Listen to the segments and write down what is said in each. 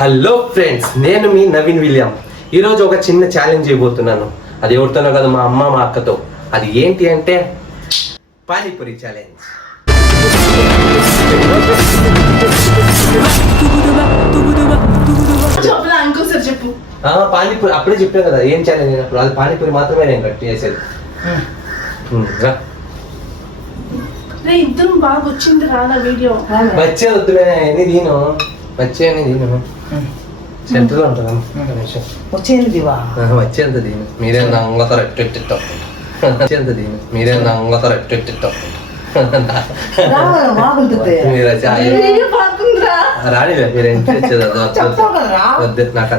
Hello friends, నేను మీ Naveen William. ఈరోజు ఒక చిన్న ఛాలెంజ్ చేయబోతున్నాను. అది ఎవరితోనో కదా, మా అమ్మ మా అక్కతో. అది ఏంటి అంటే పానీపూరి ఛాలెంజ్. పానీపూరి అప్పుడే చెప్పాను కదా ఏం ఛాలెంజ్ అయినప్పుడు. అది పానీపూరి మాత్రమే నేను కట్ చేసేది. ఇద్దరు బాగా వచ్చింది రాదా వీడియో? వచ్చే వద్దులే, ఎన్ని దీను వచ్చేయని దీను సెంటర్లో ఉంటాను. వచ్చేంత దీని మీరే నంగతారు ఎట్టెట్టిట్టాం. వచ్చేంత దీని మీరే నంగతారు ఎట్టెట్టిట్టాం. రానిలే మీరు ఎంత ఇచ్చేది వద్దు నాకు.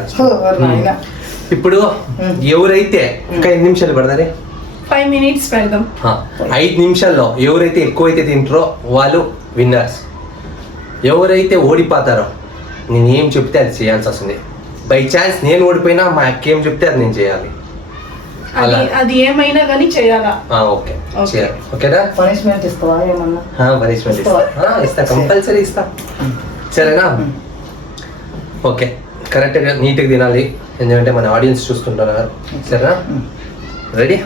ఇప్పుడు ఎవరైతే ఇంకా 5 నిమిషాలు పడతారే, 5 minutes పెడదాం. 5 నిమిషాల్లో ఎవరైతే ఎక్కువైతే తింటారో వాళ్ళు విన్నర్స్. ఎవరైతే ఓడిపోతారో నేను ఏం చెప్తే అది చేయాల్సి వస్తుంది. బై ఛాన్స్ నేను ఓడిపోయినా మా అక్క ఏం చెప్తే అది నేను చేయాలి. అది ఏమైనా కానీ చేయాలా? ఓకే చేయాలి. ఓకేనా? పనిష్మెంట్ ఇస్తావా? ఏమన్నా పనిష్మెంట్ ఇస్తా, కంపల్సరీ ఇస్తా. సరేనా? ఓకే, కరెక్ట్గా నీట్గా తినాలి, ఎందుకంటే మన ఆడియన్స్ చూస్తుంటారు. సరేనా? రెడీ?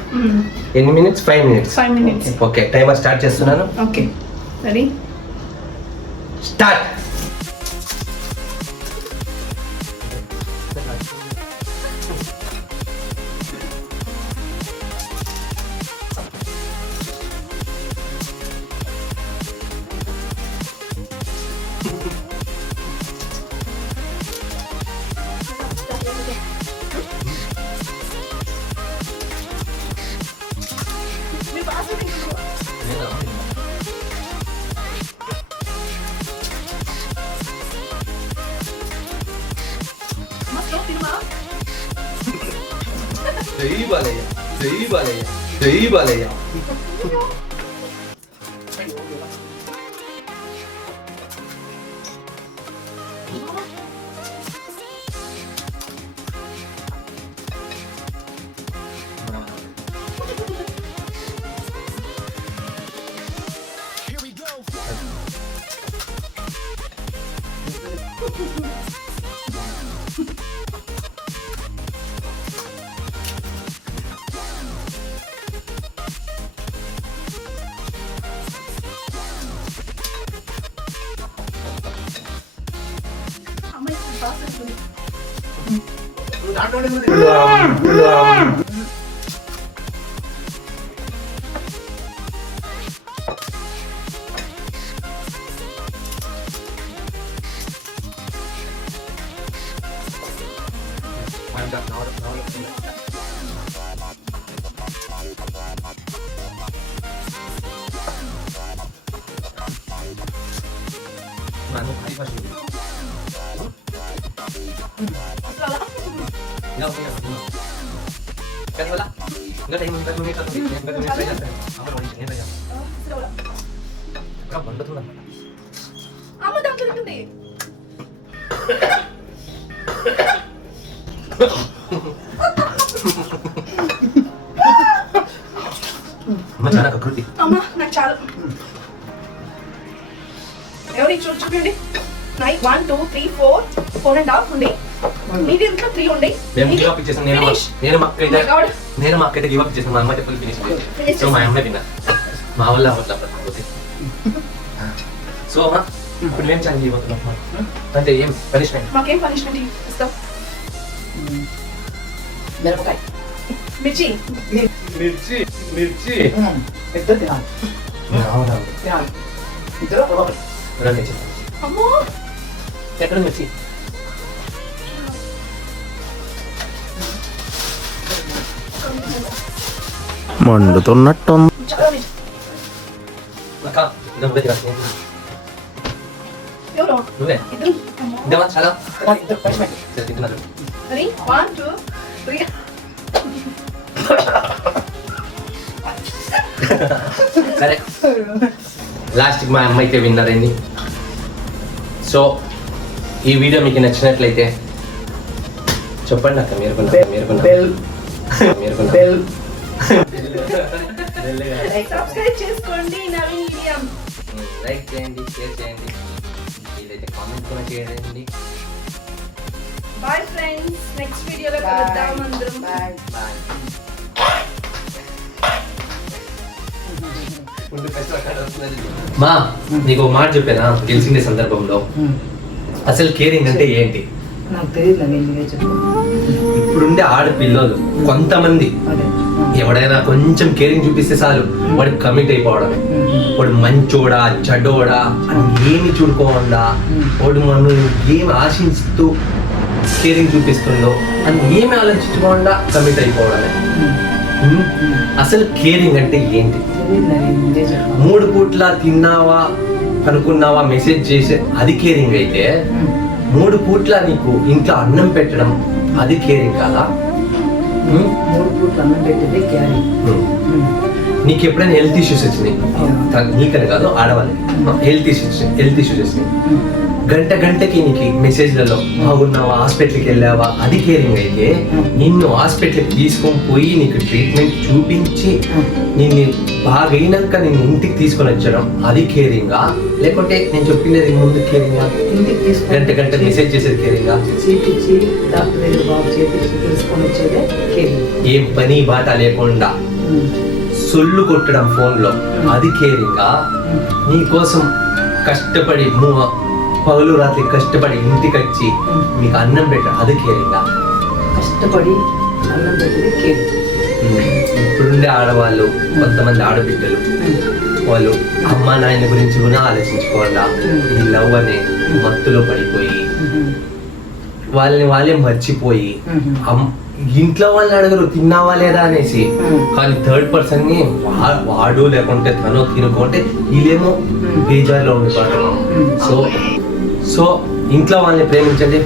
ఎన్ని minutes? 5 minutes. 5 minutes. Okay, timer start చేస్తున్నాను. Okay, ready start. జై బాలయ్య, జై బాలయ్య, జై Balayya. Kan wala. Enggak ada yang minta menit atau menit saja. Apa namanya ini saja. Kapan betul lah. అమ్మ డాక్టర్ ఉంటుంది. అమ్మ చాలా కకృతి. అమ్మ నాకు చాలా. ఎవరి చూడండి. 1 2 3 4 4.5 ఉంది. నీది ఇంట్లో 3 ఉంది. నేను గివ్ అప్ ఇచ్చేసాను. నేను మా అక్కైతే గివ్ అప్ ఇచ్చేసాను. మా అమ్మ చెప్పి ఫినిష్. సో మా అమ్మే విన్నా. మా వల్ల అవ్వట్లేదు. సో అమ్మా ఇప్పుడు మేము ఛాలెంజ్ చేయబోతున్నాం. అంటే ఏం పనిష్మెంట్? మాకేం పనిష్మెంట్ ఇస్తాం? మిరపకాయ, మిర్చి. ఇద్దరు తినాలి. తినాలి ఇద్దరు ఒకటి. అమ్మో ఎక్కడ మిర్చి? మండుతున్నట్టు చాలా మిర్చి. ఎవరు? నువ్వే. ఇద్దరు. ఇదేమా చాలా ఇద్దరు పనిష్మెంట్. తింటున్నారు. రెడీ 1 2 3. సరే, లాస్ట్కి మా అమ్మ అయితే విన్నర్ అయింది. సో ఈ వీడియో మీకు నచ్చినట్లయితే చెప్పండి అక్క. మీరు సబ్స్క్రైబ్ చేసుకోండి నవీన్ విలియం. లైక్ చేయండి, షేర్ చేయండి, వీలైతే కామెంట్ కూడా చేయండి. ఫ్రెండ్స్, నెక్స్ట్ వీడియోలో కలుద్దాం అందరం. బాయ్. మా నీకు ఒక మాట చెప్పానా గెలిచిండే సందర్భంలో, అసలు కేరింగ్ అంటే ఏంటి? నాకు తెలియదు, నేను చెప్పు. ఇప్పుడుండే ఆడపిల్లలు కొంతమంది అదే. ఎవడైనా కొంచెం కేరింగ్ చూపిస్తే చాలు వాడికి కమిట్ అయిపోవడమే. వాడు మంచోడా చెడ్డోడా అని ఏమి చూడుకోకుండా వాడు మనం ఏమి ఆశిస్తూ కేరింగ్ చూపిస్తుందో అని ఏమి ఆలోచించుకోకుండా కమిట్ అయిపోవడమే. అసలు కేరింగ్ అంటే ఏంటి? తెలియదు, చెప్పు. 3 పూట్ల తిన్నావా అనుకున్నావా మెసేజ్ చేసే అది కేరింగ్ అయితే, 3 పూట్ల నీకు ఇంట్లో అన్నం పెట్టడం అది కేరింగ్ కాదా? 3 పూట్లు అన్నం పెట్టేది క్యారీ. నీకు ఎప్పుడైనా హెల్త్ ఇష్యూస్ వచ్చినాయి? నీకని కాదు, ఆడవాళ్ళకి హెల్త్ ఇష్యూస్ వచ్చినాయి. గంటకి నీకు మెసేజ్లలో బాగున్నావా, హాస్పిటల్కి వెళ్ళావా అది కేరింగ్ అయితే, నిన్ను హాస్పిటల్కి తీసుకొని పోయి నీకు ట్రీట్మెంట్ చూపించి నిన్ను బాగైనాక నిన్ను ఇంటికి తీసుకొని వచ్చడం అది కేరింగా? లేకుంటే నేను చెప్పింది ముందు కేరింగా? ఇంటికి తీసుకొని గంట మెసేజ్ చేసేది కేరింగా? చీపించి డాక్టర్ దగ్గర బాగు చేపించి తీసుకొని వచ్చేదే కేరింగ్. ఏం పని బాట లేకుండా సొల్లు కొట్టడం ఫోన్లో అది కేరింగా? నీ కోసం కష్టపడి పగలు రాత్రి కష్టపడి ఇంటికి వచ్చి మీకు అన్నం పెట్టడం అది కేరింగా? కష్టపడి అన్నం పెట్టేది కేరింగ్. ఇప్పుడుండే ఆడవాళ్ళు కొంతమంది ఆడబిడ్డలు వాళ్ళు అమ్మ నాయన గురించి కూడా ఆలోచించుకోవాలా, ఈ లవ్ అనే మత్తులో పడిపోయి వాళ్ళే మర్చిపోయి ఇంట్లో వాళ్ళు అడగరు తిన్నావా లేదా అనేసి, కానీ థర్డ్ పర్సన్ ని వాడు లేకుంటే తను తినుకుంటే వీళ్ళేమో బేజార్లో ఉండిపోతారు. సో ఇంట్లో వాళ్ళని ప్రేమించండి,